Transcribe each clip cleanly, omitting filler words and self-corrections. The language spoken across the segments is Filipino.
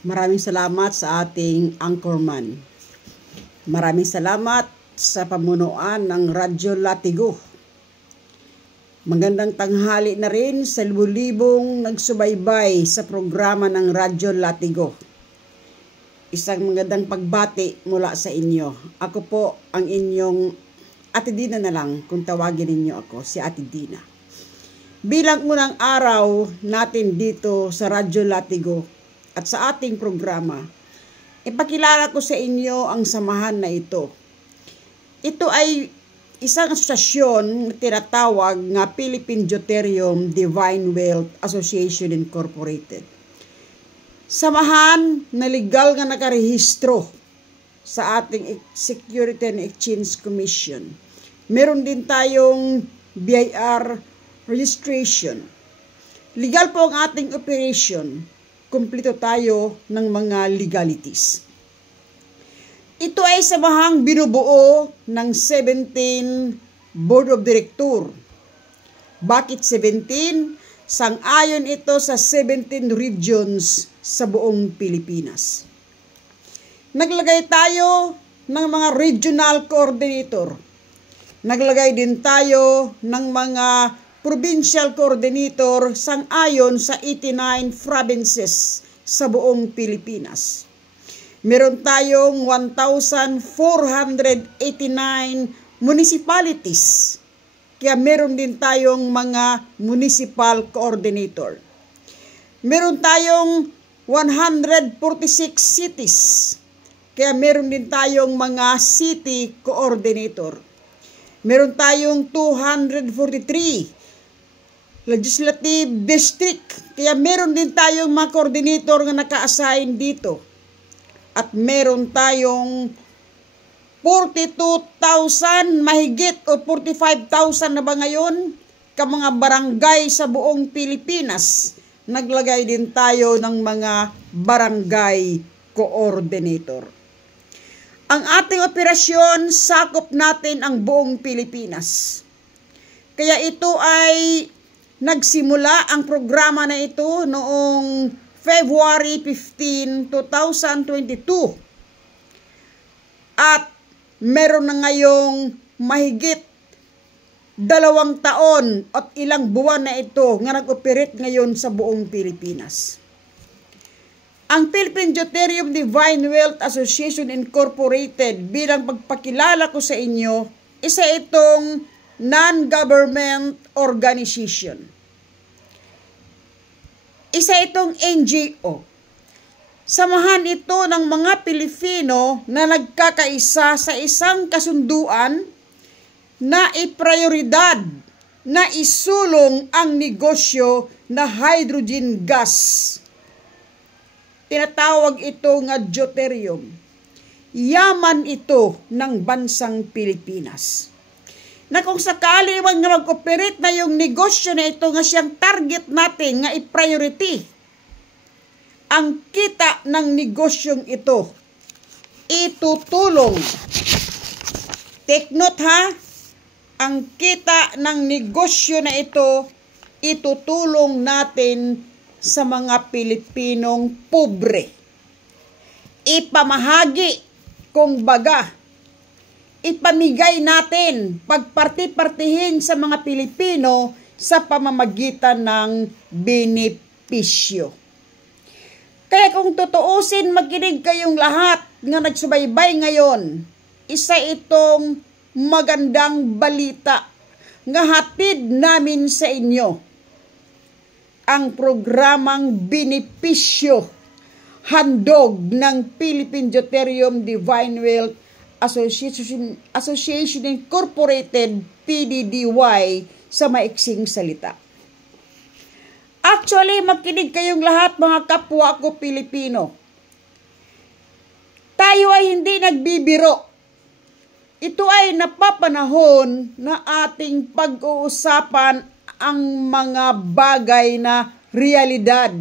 Maraming salamat sa ating anchorman. Maraming salamat sa pamunuan ng Radyo Latigo. Magandang tanghali na rin sa libu-libong nagsubaybay sa programa ng Radyo Latigo. Isang magandang pagbati mula sa inyo. Ako po ang inyong Ate Dina na lang kung tawagin ninyo ako, si Ate Dina. Bilang unang araw natin dito sa Radyo Latigo at sa ating programa, ipakilala ko sa inyo ang samahan na ito. Ito ay isang asosyasyon na tinatawag nga Philippine Deuterium Divine Wealth Association Incorporated. Samahan na legal nga nakarehistro sa ating Security and Exchange Commission. Meron din tayong BIR registration. Legal po ang ating operation. Kumpleto tayo ng mga legalities. Ito ay samahang binubuo ng 17 Board of Director. Bakit 17? Sang-ayon ito sa 17 regions sa buong Pilipinas. Naglagay tayo ng mga regional coordinator. Naglagay din tayo ng mga provincial coordinator sang-ayon sa 89 provinces sa buong Pilipinas. Meron tayong 1,489 municipalities. Kaya meron din tayong mga municipal coordinator. Meron tayong 146 cities. Kaya meron din tayong mga city coordinator. Meron tayong 243 legislative district. Kaya meron din tayong mga coordinator na naka-assign dito. At meron tayong 42,000 mahigit o 45,000 na ba ngayon ka mga barangay sa buong Pilipinas. Naglagay din tayo ng mga barangay coordinator. Ang ating operasyon, sakop natin ang buong Pilipinas. Kaya ito ay nagsimula ang programa na ito noong February 15, 2022. At meron na ngayong mahigit 2 taon at ilang buwan na ito nga nag-operate ngayon sa buong Pilipinas. Ang Philippine Deuterium Divine Wealth Association Incorporated, bilang pagpakilala ko sa inyo, isa itong non-government organization. Isa itong NGO. Samahan ito ng mga Pilipino na nagkakaisa sa isang kasunduan na iprioridad na isulong ang negosyo na hydrogen gas. Tinatawag ito nga deuterium. Yaman ito ng bansang Pilipinas. Na kung sakali man nga mag-operate na yung negosyo na ito nga siyang target natin nga i-priority, ang kita ng negosyong ito itutulong. Take note ha, ang kita ng negosyo na ito itutulong natin sa mga Pilipinong pobre. Ipamahagi, kung baga, ipamigay natin, pagparti-partihin sa mga Pilipino sa pamamagitan ng benepisyo. Kaya kung tutuusin, makinig kayong lahat nga nagsubaybay ngayon, isa itong magandang balita nga hatid namin sa inyo. Ang programang benepisyo, handog ng Philippine Deuterium Divine Wealth Association Incorporated, PDDY, sa maiksing salita. Actually, makinig kayong lahat mga kapwa ko Pilipino. Tayo ay hindi nagbibiro. Ito ay napapanahon na ating pag-uusapan ang mga bagay na realidad.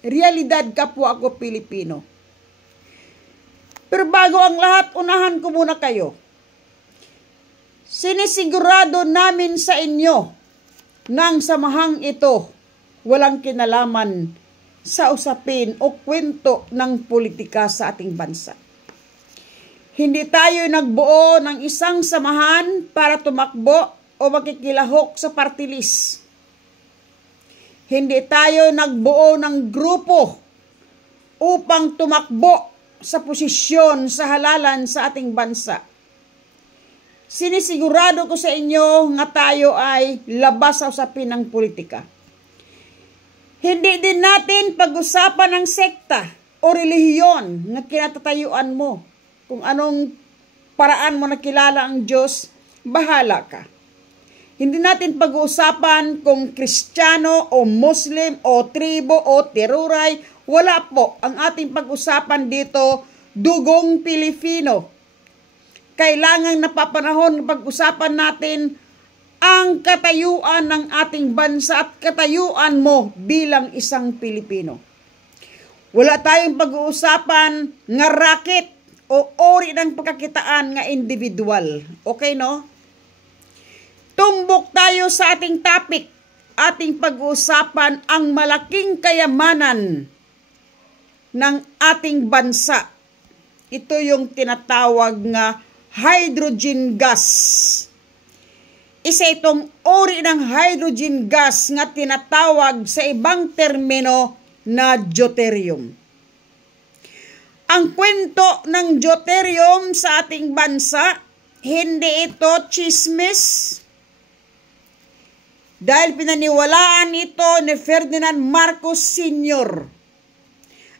Realidad kapwa ko Pilipino. Pero bago ang lahat, unahan ko muna kayo. Sinisigurado namin sa inyo ng samahang ito walang kinalaman sa usapin o kwento ng politika sa ating bansa. Hindi tayo nagbuo ng isang samahan para tumakbo o makikilahok sa party list. Hindi tayo nagbuo ng grupo upang tumakbo sa posisyon sa halalan sa ating bansa. Sinisigurado ko sa inyo nga tayo ay labas sa usapin ng politika. Hindi din natin pag-usapan ng sekta o relihiyon na kinatatayuan mo. Kung anong paraan mo nakilala ang Diyos, bahala ka. Hindi natin pag-uusapan kung Kristiyano o Muslim o tribo o teruray. Wala po. Ang ating pag-usapan dito, dugong Pilipino. Kailangang napapanahon pag-usapan natin ang katayuan ng ating bansa at katayuan mo bilang isang Pilipino. Wala tayong pag-uusapan nga racket o ori ng pagkakitaan nga individual. Okay, no? Tumbok tayo sa ating topic. Ating pag-uusapan ang malaking kayamanan ng ating bansa. Ito yung tinatawag nga hydrogen gas. Isa itong ori ng hydrogen gas nga tinatawag sa ibang termino na deuterium. Ang kwento ng deuterium sa ating bansa, hindi ito chismis. Dahil pinaniwalaan ito ni Ferdinand Marcos Sr.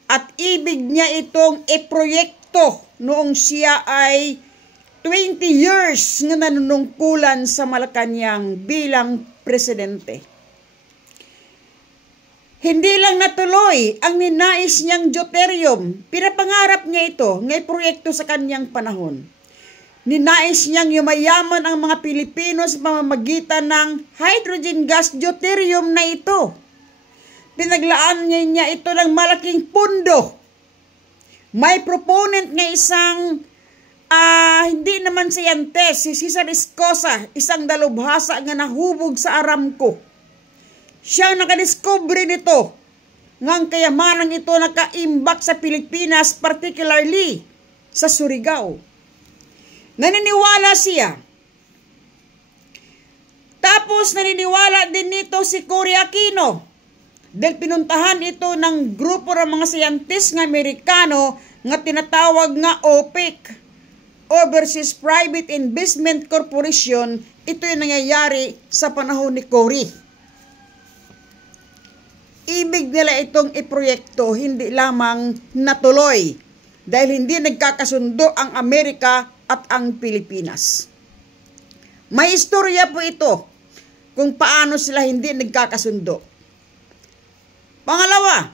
At ibig niya itong iproyekto noong siya ay 20 years nga nanunungkulan sa Malacanang bilang presidente. Hindi lang natuloy ang ninais niyang deuterium. Pinapangarap niya ito, ngay proyekto sa kanyang panahon. Ninais niyang yumayaman ang mga Pilipino sa pamamagitan ng hydrogen gas deuterium na ito. Pinaglaan niya ito ng malaking pundo. May proponent nga isang hindi naman siyentes, si Cesar Escosa, isang dalubhasa nga nahubog sa Aramco. Siya nakadiscovery nito, ngang kayamanan ito nakaimbak sa Pilipinas, particularly sa Surigao. Naniniwala siya. Tapos naniniwala din nito si Cory Aquino, dahil pinuntahan ito ng grupo ng mga siyentes ng Amerikano nga tinatawag nga OPEC. Overseas Private Investment Corporation, ito yung nangyayari sa panahon ni Cory. Ibig nila itong iproyekto, hindi lamang natuloy dahil hindi nagkakasundo ang Amerika at ang Pilipinas. May istorya po ito kung paano sila hindi nagkakasundo. Pangalawa,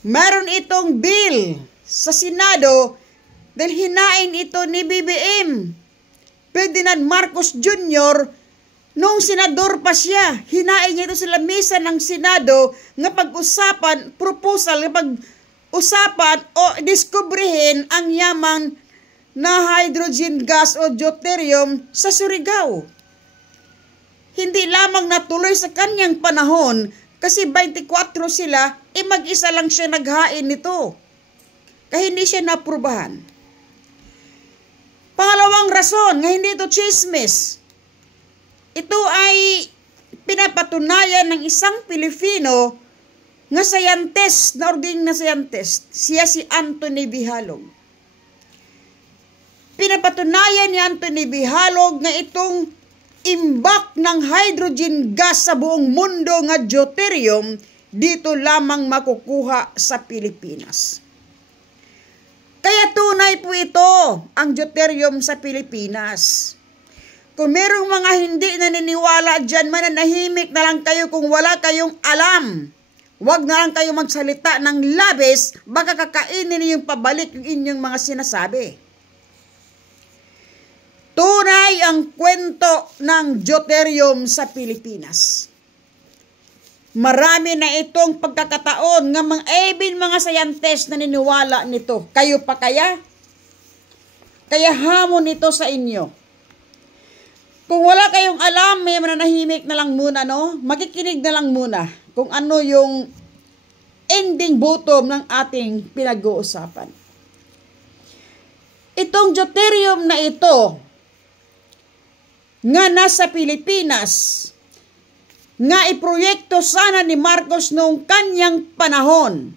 meron itong bill sa Senado dahil hinain ito ni BBM, Ferdinand Marcos Jr., nung senador pa siya. Hinain niya ito sa lamesa ng Senado nga pag-usapan, proposal, nga pag-usapan o diskubrihin ang yaman na hydrogen gas o deuterium sa Surigao. Hindi lamang natuloy sa kanyang panahon kasi 24 sila, mag-isa lang siya naghain nito. Kaya hindi siya naprubahan. Pangalawang rason nga hindi ito chismis. Ito ay pinapatunayan ng isang Pilipino nga scientist, na ording na scientist. Siya si Anthony Bihalog. Pinapatunayan ni Anthony Bihalog nga itong imbak ng hydrogen gas sa buong mundo nga deuterium dito lamang makukuha sa Pilipinas. Kaya tunay po ito ang deuterium sa Pilipinas. Kung merong mga hindi naniniwala dyan, mananahimik na lang kayo kung wala kayong alam. Huwag na lang kayo magsalita ng labis, baka kakainin niyo pabalik yung inyong mga sinasabi. Tunay ang kwento ng deuterium sa Pilipinas. Marami na itong pagkakataon nga mga scientist na niniwala nito. Kayo pa kaya? Kaya hamon ito sa inyo. Kung wala kayong alam, may mananahimik na lang muna, no? Makikinig na lang muna kung ano yung ending bottom ng ating pinag-uusapan. Itong deuterium na ito nga nasa Pilipinas, nga iproyekto sana ni Marcos noong kanyang panahon,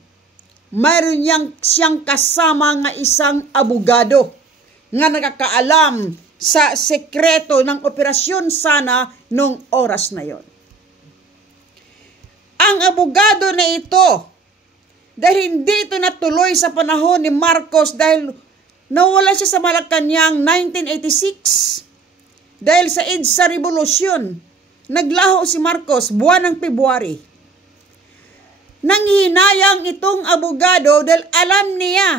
mayroon siyang kasama nga isang abogado nga nakakaalam sa sekreto ng operasyon sana noong oras na yon. Ang abogado na ito, dahil hindi ito natuloy sa panahon ni Marcos dahil nawala siya sa Malacanang 1986 dahil sa EDSA Revolution, naglaho si Marcos buwan ng February. Nanghinayang itong abogado dahil alam niya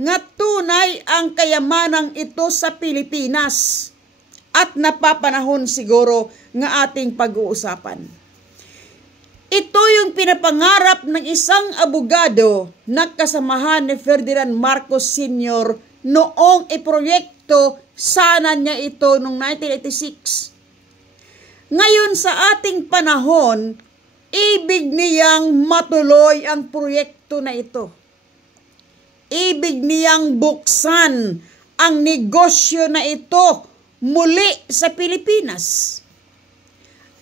nga tunay ang kayamanang ito sa Pilipinas at napapanahon siguro nga ating pag-uusapan. Ito yung pinapangarap ng isang abogado na kasamahan ni Ferdinand Marcos Sr. noong iproyekto sana niya ito noong 1986. Ngayon sa ating panahon, ibig niyang matuloy ang proyekto na ito. Ibig niyang buksan ang negosyo na ito muli sa Pilipinas.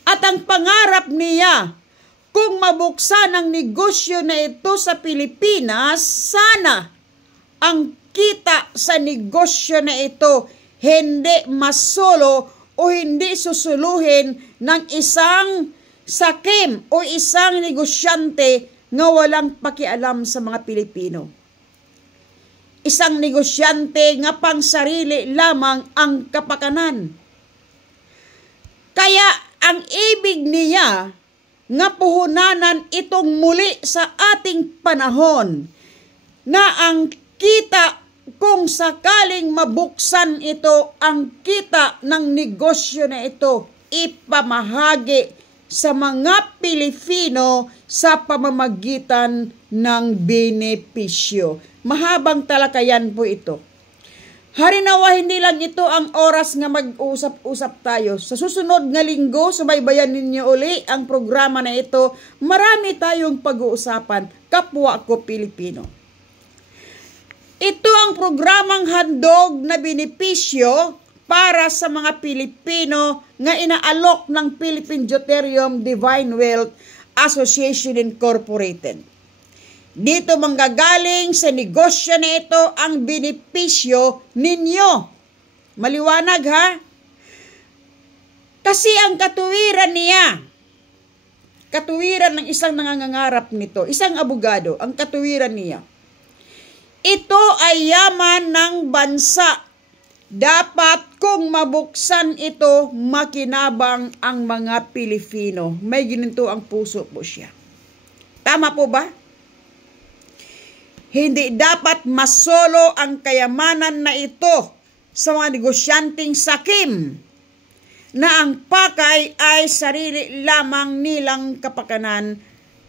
At ang pangarap niya, kung mabuksan ang negosyo na ito sa Pilipinas, sana ang kita sa negosyo na ito hindi masolo o hindi susuluhin ng isang sakim o isang negosyante nga walang pakialam sa mga Pilipino. Isang negosyante nga pang sarili lamang ang kapakanan. Kaya ang ibig niya nga puhunanan itong muli sa ating panahon na ang kita kung sakaling mabuksan ito, ang kita ng negosyo na ito ipamahagi sa mga Pilipino sa pamamagitan ng benepisyo. Mahabang talakayan po ito. Harinawa, hindi lang ito ang oras nga mag-usap-usap tayo. Sa susunod nga linggo, subaybayan ninyo uli ang programa na ito. Marami tayong pag-uusapan, kapwa ko Pilipino. Ito ang programang handog na benepisyo para sa mga Pilipino nga inaalok ng Philippine Deuterium Divine Wealth Association Incorporated. Dito manggagaling sa negosyo na ito ang benepisyo ninyo. Maliwanag ha? Kasi ang katuwiran niya, katuwiran ng isang nangangarap nito, isang abogado, ang katuwiran niya, ito ay yaman ng bansa. Dapat kung mabuksan ito, makinabang ang mga Pilipino. May ginito ang puso po siya. Tama po ba? Hindi dapat masolo ang kayamanan na ito sa mga negosyanteng sakim na ang pakay ay sarili lamang nilang kapakanan,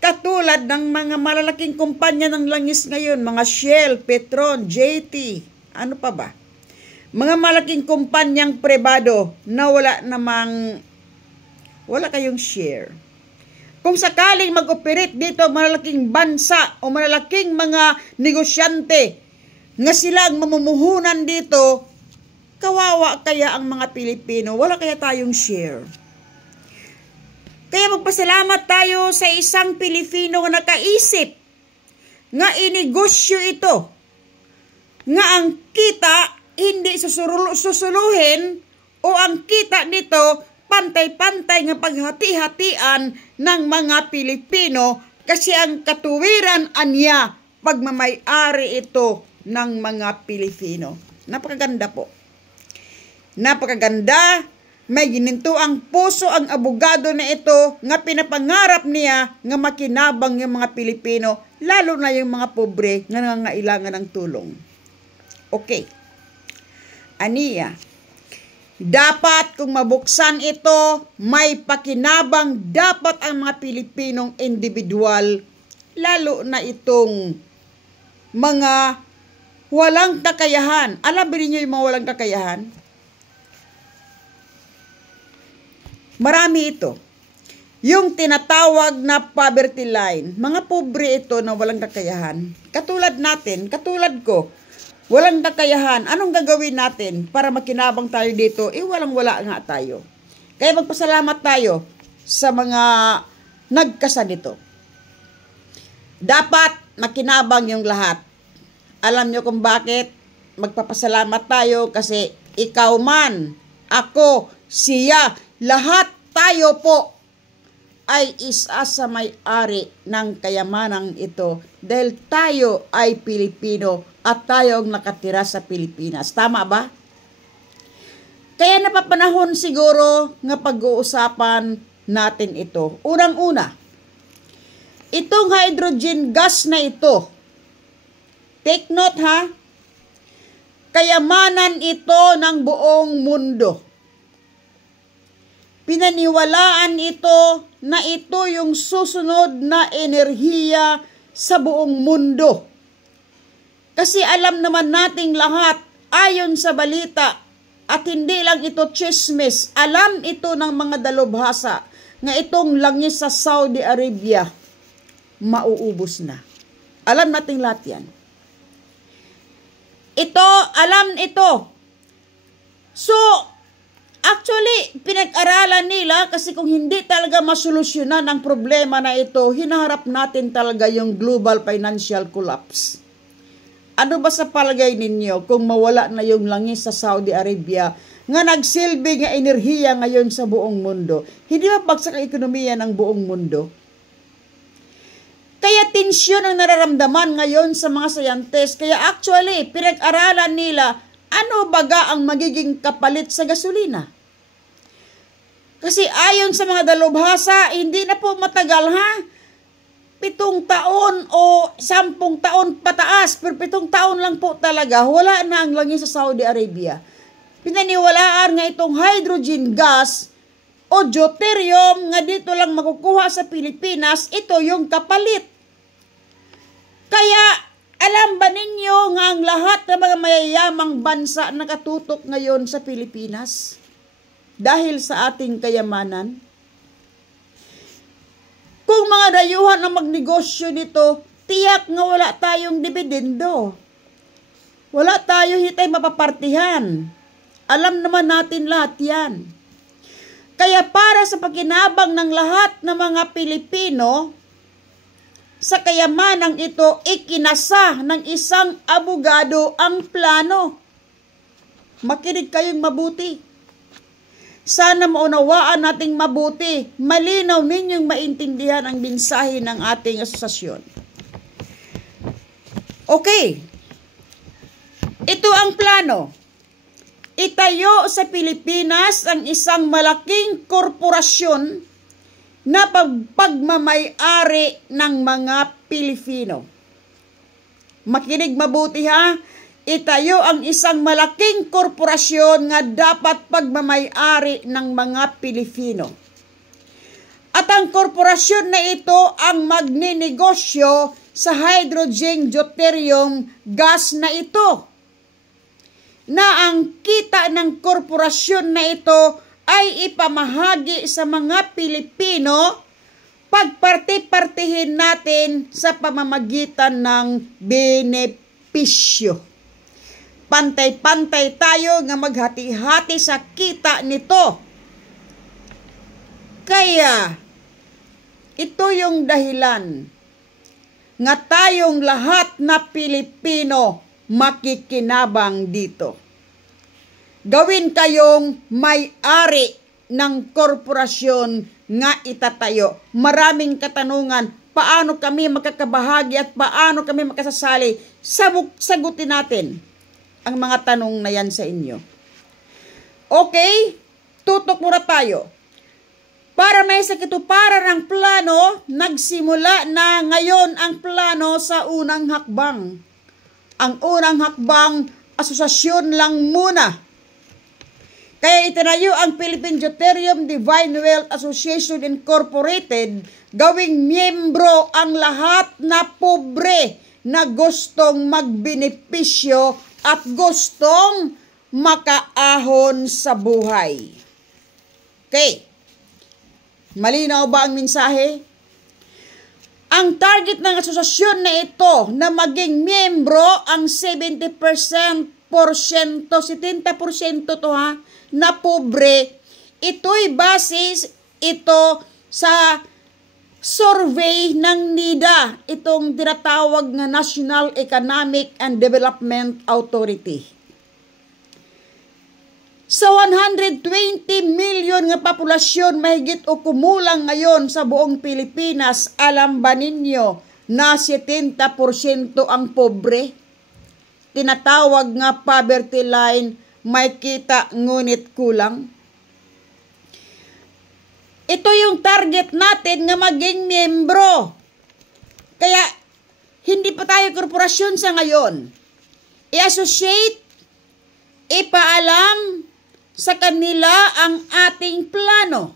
katulad ng mga malalaking kumpanya ng langis ngayon, mga Shell, Petron, JT, ano pa ba? Mga malaking kumpanyang pribado na wala kayong share. Kung sakaling mag-operate dito malalaking bansa o malalaking mga negosyante nga silang mamumuhunan dito, kawawa kaya ang mga Pilipino, wala kaya tayong share. Kaya magpasalamat tayo sa isang Pilipino na nakaisip nga inegosyo ito, nga ang kita hindi susuluhin o ang kita nito pantay-pantay nga paghati-hatian ng mga Pilipino, kasi ang katuwiran anya pagmamay-ari ito ng mga Pilipino. Napakaganda po. Napakaganda. May gininto ang puso ang abogado na ito nga pinapangarap niya nga makinabang yung mga Pilipino, lalo na yung mga pobre nga nangangailangan ng tulong. Okay. Aniya, dapat kung mabuksan ito, may pakinabang dapat ang mga Pilipinong individual, lalo na itong mga walang kakayahan. Alam ba niyo yung mga walang kakayahan? Marami ito. yung tinatawag na poverty line. Mga pobre ito na walang kakayahan. Katulad natin, katulad ko, walang kakayahan. Anong gagawin natin para makinabang tayo dito? Walang-wala nga tayo. Kaya magpasalamat tayo sa mga nagkasanito. Dapat makinabang yung lahat. Alam nyo kung bakit? Magpapasalamat tayo kasi ikaw man, ako, siya, lahat tayo po ay isa sa may-ari ng kayamanang ito dahil tayo ay Pilipino at tayo ang nakatira sa Pilipinas. Tama ba? Kaya napapanahon siguro nga pag-uusapan natin ito. Unang-una, itong hydrogen gas na ito, take note ha, kayamanan ito ng buong mundo. Pinaniwalaan ito na ito yung susunod na enerhiya sa buong mundo. Kasi alam naman nating lahat, ayon sa balita, at hindi lang ito chismis, alam ito ng mga dalubhasa, nga itong langis sa Saudi Arabia, mauubos na. Alam nating lahat yan. Ito, alam ito. So, actually, pinag-aralan nila kasi kung hindi talaga masolusyonan ang problema na ito, hinaharap natin talaga yung global financial collapse. Ano ba sa palagay ninyo kung mawala na yung langis sa Saudi Arabia nga nagsilbi nga enerhiya ngayon sa buong mundo? Hindi ba bagsak ang ekonomiya ng buong mundo? Kaya tensyon ang nararamdaman ngayon sa mga scientists. Kaya actually, pinag-aralan nila ano baga ang magiging kapalit sa gasolina? Kasi ayon sa mga dalubhasa, hindi na po matagal ha. 7 taon o 10 taon pataas, pero 7 taon lang po talaga, wala na ang langis sa Saudi Arabia. Pinaniwalaan nga itong hydrogen gas o deuterium nga dito lang makukuha sa Pilipinas, ito yung kapalit. Kaya alam ba ninyo nga ang lahat ng mga mayayamang bansa nakatutok ngayon sa Pilipinas? Dahil sa ating kayamanan? Kung mga dayuhan ang magnegosyo nito, tiyak nga wala tayong dividendo. Wala tayo hitay mapapartihan. Alam naman natin lahat yan. Kaya para sa pakinabang ng lahat ng mga Pilipino, sa kayamanang ito, ikinasa ng isang abogado ang plano. Makinig kayong mabuti. Sana maunawaan nating mabuti. Malinaw ninyong maintindihan ang mensahe ng ating asosasyon. Okay. Ito ang plano. Itayo sa Pilipinas ang isang malaking korporasyon na pagmamay-ari ng mga Pilipino. Makinig mabuti ha. Itayo ang isang malaking korporasyon nga dapat pagmamay-ari ng mga Pilipino. At ang korporasyon na ito ang magninegosyo sa hydrogen deuterium gas na ito. Na ang kita ng korporasyon na ito ay ipamahagi sa mga Pilipino, pagparte-partihin natin sa pamamagitan ng benepisyo. Pantay-pantay tayo nga maghati-hati sa kita nito. Kaya, ito yung dahilan nga tayong lahat na Pilipino makikinabang dito. Gawin kayong may-ari ng korporasyon nga itatayo. Maraming katanungan, paano kami makakabahagi at paano kami makasasali? Sagutin natin ang mga tanong na yan sa inyo. Okay, tutok muna tayo. Para may sakituparan ng plano, nagsimula na ngayon ang plano sa unang hakbang. Ang unang hakbang, asosasyon lang muna. Kaya itinayo ang Philippine Deuterium Divine Wealth Association Incorporated, gawing miyembro ang lahat na pobre na gustong magbenepisyo at gustong makaahon sa buhay. Okay. Malinaw ba ang mensahe? Ang target ng asosasyon na ito na maging miyembro ang 70% 70% to ha, na pobre, ito'y basis ito sa survey ng NIDA, itong tinatawag na National Economic and Development Authority. Sa 120 million nga populasyon mahigit o kumulang ngayon sa buong Pilipinas, alam ba ninyo na 70% ang pobre? Tinatawag nga poverty line, may kita ngunit kulang. Ito yung target natin nga maging miyembro. Kaya hindi pa tayo korporasyon sa ngayon. I-associate, ipaalam sa kanila ang ating plano.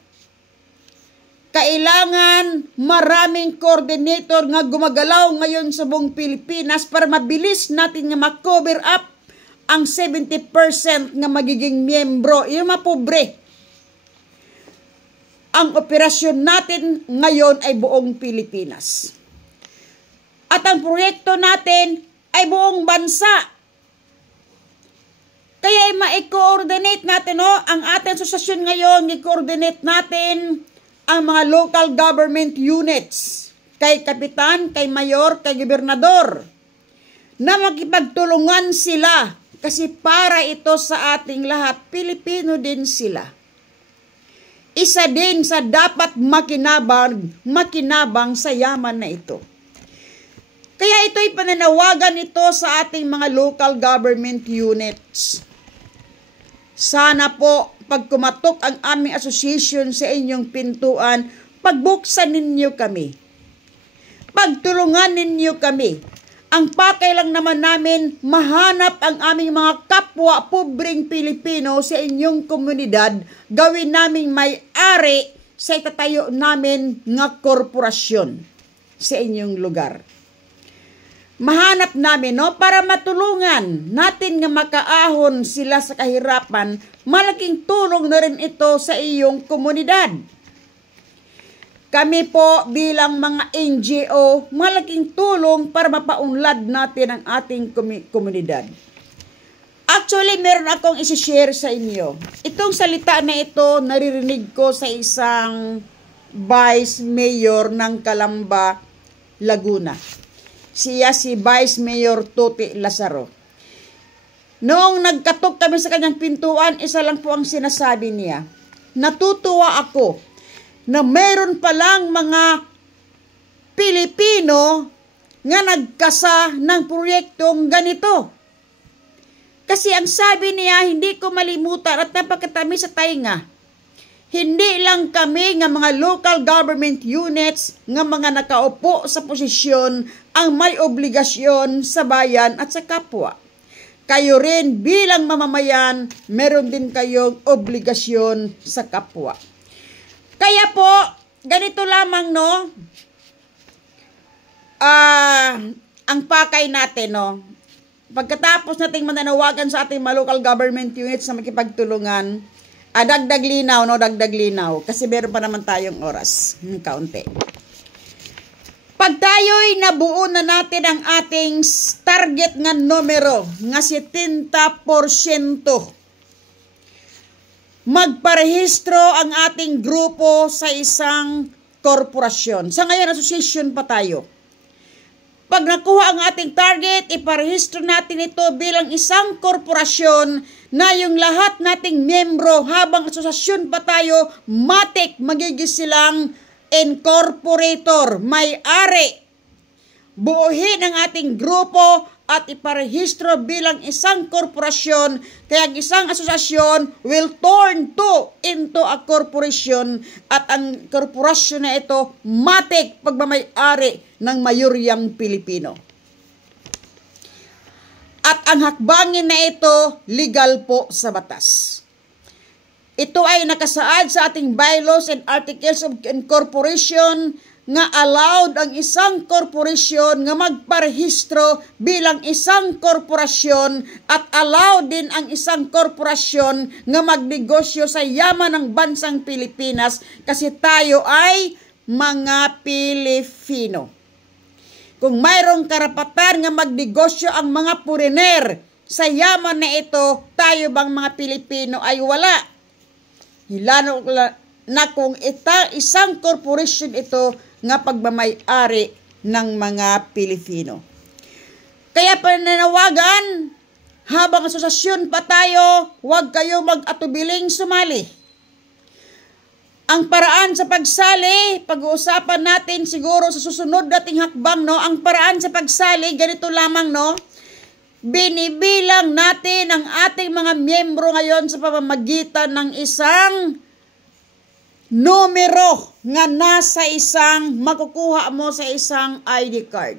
Kailangan maraming coordinator nga gumagalaw ngayon sa buong Pilipinas para mabilis natin nga ma-cover up ang 70% nga magiging miyembro, yung mga pobre. Ang operasyon natin ngayon ay buong Pilipinas. At ang proyekto natin ay buong bansa. Kaya ma-coordinate natin, ang ating asosasyon ngayon, i-coordinate natin ang mga local government units, kay kapitan, kay mayor, kay gobernador, na makipagtulungan sila kasi para ito sa ating lahat, Pilipino din sila. Isa din sa dapat makinabang sa yaman na ito. Kaya ito'y pananawagan ito sa ating mga local government units. Sana po, pag kumatok ang aming association sa inyong pintuan, pagbuksan ninyo kami. Pagtulungan ninyo kami. Ang pakay lang naman namin, mahanap ang aming mga kapwa pobreng Pilipino sa inyong komunidad, gawin naming may-ari sa itatayo namin nga korporasyon sa inyong lugar. Mahanap namin, para matulungan natin nga makaahon sila sa kahirapan, malaking tulong na rin ito sa iyong komunidad. Kami po bilang mga NGO, malaking tulong para mapaunlad natin ang ating komunidad. Actually, meron akong isi-share sa inyo. Itong salita na ito, naririnig ko sa isang Vice Mayor ng Calamba, Laguna. Siya si Vice Mayor Tuti Lazaro. Noong nagkatok kami sa kanyang pintuan, isa lang po ang sinasabi niya. Natutuwa ako na mayroon palang mga Pilipino nga nagkasa ng proyektong ganito. Kasi ang sabi niya, hindi ko malimutan at napakatamis sa tainga. Hindi lang kami nga mga local government units nga mga nakaupo sa posisyon ang may obligasyon sa bayan at sa kapwa. Kayo rin bilang mamamayan, meron din kayong obligasyon sa kapwa. Kaya po, ganito lamang ang pakay natin Pagkatapos nating mananawagan sa ating mga local government units na makipagtulungan, dagdag linaw, kasi meron pa naman tayong oras, kaunti. Pag tayo'y nabuo na natin ang ating target nga numero, nga 70%, magparehistro ang ating grupo sa isang korporasyon. Sa ngayon, association pa tayo. Pag nakuha ang ating target, iparehistro natin ito bilang isang korporasyon na yung lahat nating miyembro habang asosasyon pa tayo, matik magiging silang incorporator, may-ari. Buuhin ang ating grupo at iparehistro bilang isang korporasyon, kaya isang asosasyon will turn into a corporation at ang korporasyon na ito matik pagmamay-ari ng mayoryang Pilipino. At ang hakbangin na ito legal po sa batas. Ito ay nakasaad sa ating bylaws and articles of incorporation nga allowed ang isang korporasyon nga magparehistro bilang isang korporasyon at allowed din ang isang korporasyon nga magnegosyo sa yaman ng bansang Pilipinas kasi tayo ay mga Pilipino. Kung mayroong karapatan nga magnegosyo ang mga foreigner sa yaman na ito, tayo bang mga Pilipino ay wala? Hilano na kung isang korporasyon ito nga pagmamay-ari ng mga Pilipino. Kaya pananawagan, habang asosasyon pa tayo, huwag kayo mag-atubiling sumali. Ang paraan sa pagsali, pag-uusapan natin siguro sa susunod nating hakbang, no? Ang paraan sa pagsali, ganito lamang, no? Binibilang natin ang ating mga miyembro ngayon sa pamamagitan ng isang numero nga nasa isang makukuha mo sa isang ID card.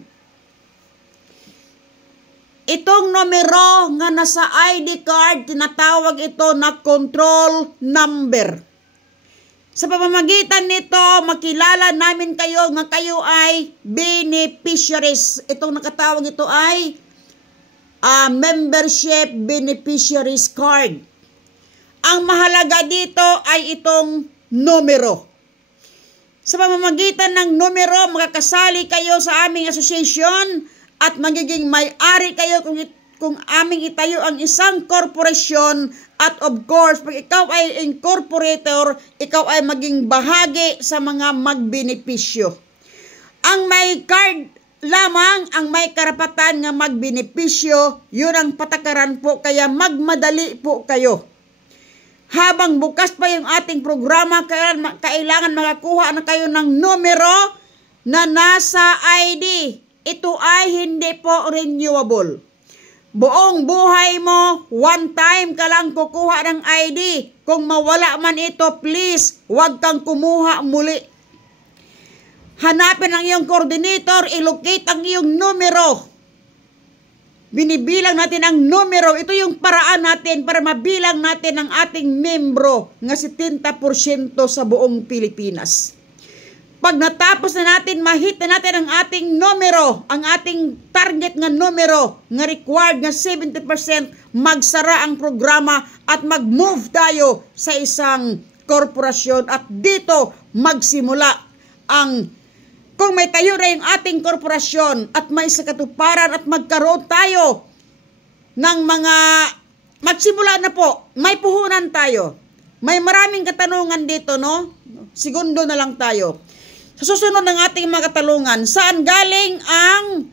Itong numero nga nasa ID card, tinatawag ito na control number. Sa pamamagitan nito, makilala namin kayo nga kayo ay beneficiaries. Itong nakatawag ito ay membership beneficiaries card. Ang mahalaga dito ay itong numero. Sa pamamagitan ng numero, makakasali kayo sa aming association at magiging may-ari kayo kung aming itayo ang isang korporasyon at of course, pag ikaw ay incorporator, ikaw ay maging bahagi sa mga magbenepisyo. Ang may card lamang, ang may karapatan nga magbenepisyo, yun ang patakaran po, kaya magmadali po kayo. Habang bukas pa yung ating programa, kailangan makakuha na kayo ng numero na nasa ID. Ito ay hindi po renewable. Buong buhay mo, one time ka lang kukuha ng ID. Kung mawala man ito, please, huwag kang kumuha muli. Hanapin ang iyong coordinator, ilocate ang iyong numero. Binibilang natin ang numero. Ito yung paraan natin para mabilang natin ang ating membro nga 70% sa buong Pilipinas. Pag natapos na natin, mahit na natin ang ating numero, ang ating target nga numero, nga required nga 70%, magsara ang programa at mag-move tayo sa isang korporasyon at dito magsimula ang kung may tayo na yung ating korporasyon at may sakatuparan at magkaroon tayo ng mga, magsimula na po, may puhunan tayo. May maraming katanungan dito, no? Segundo na lang tayo. Sa susunod ng ating mga katanungan, saan galing ang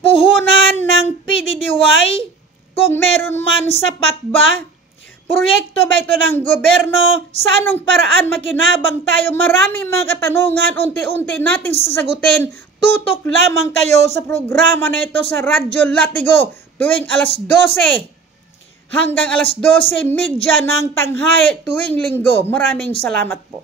puhunan ng PDDY? Kung meron man, sapat ba? Proyekto ba ito ng gobyerno? Sa anong paraan makinabang tayo? Maraming mga katanungan, unti-unti nating sasagutin. Tutok lamang kayo sa programa na ito sa Radyo Latigo tuwing alas 12 hanggang alas 12:30 ng tanghali tuwing linggo. Maraming salamat po.